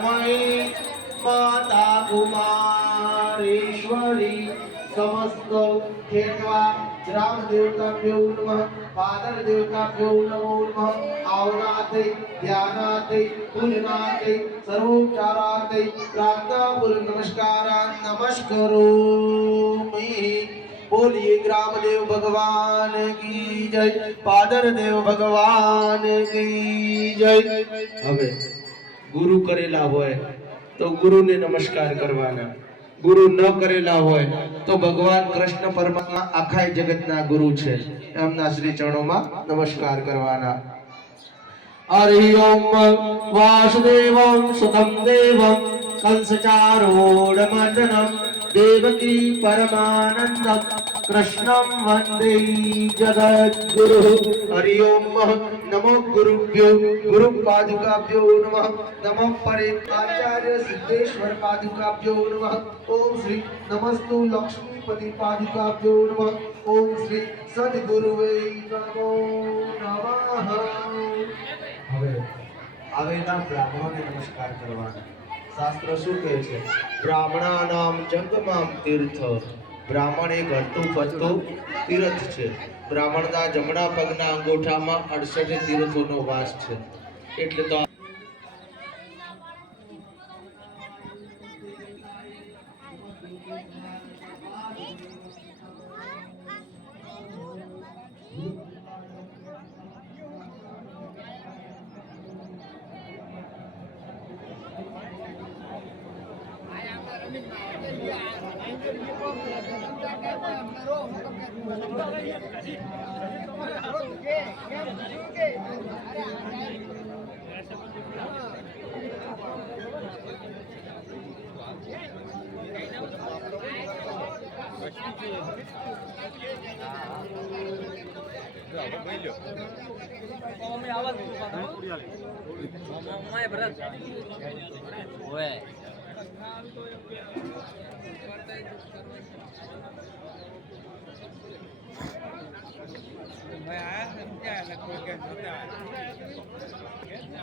माता कुमारेश्वरी समस्त खेतवा ग्राम देवताभ्यो नमः फादर देवताभ्यो नमो नमः आवनाते ध्यानाते पूजनाते सर्वोपचाराते प्रार्थना पूर्वक नमस्कारान् नमस्करोमि। बोलिए ग्राम देव भगवान की जय, फादर देव भगवान की जय। હવે ગુરુ કરેલા હોય તો ગુરુને નમસ્કાર કરવાના, ગુરુ ન કરેલા હોય તો ભગવાન કૃષ્ણ પરમાત્મા આખા જગતના ગુરુ છે, એમના શ્રી ચરણોમાં નમસ્કાર કરવાના। हरि ओम वासुदेवं सुतं देवं कंसचारूढमर्दनं देवकी परमानन्दं कृष्णं वन्दे जगद्गुरुः। हरि ओम नमो गुरुभ्यो गुरु पादुकाभ्यो नमः, नमो परे आचार्य सिद्धेश्वर पादुकाभ्यो नमः। ओम श्री नमस्तु लक्ष्मीपति पादुकाभ्यो नमः। ओम श्री सद्गुरुवे नमो नमः। હવે આવેલા બ્રાહ્મણોને નમસ્કાર કરવાના। શાસ્ત્ર શું કહે છે? બ્રાહ્મણાનામ જંગમામ તીર્થ, બ્રાહ્મણ એક હરતું ફરતું તીર્થ છે। બ્રાહ્મણના જમણા પગના અંગૂઠામાં 68 તીર્થોનો વાસ છે। એટલે તો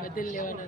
બદલ લેવાના।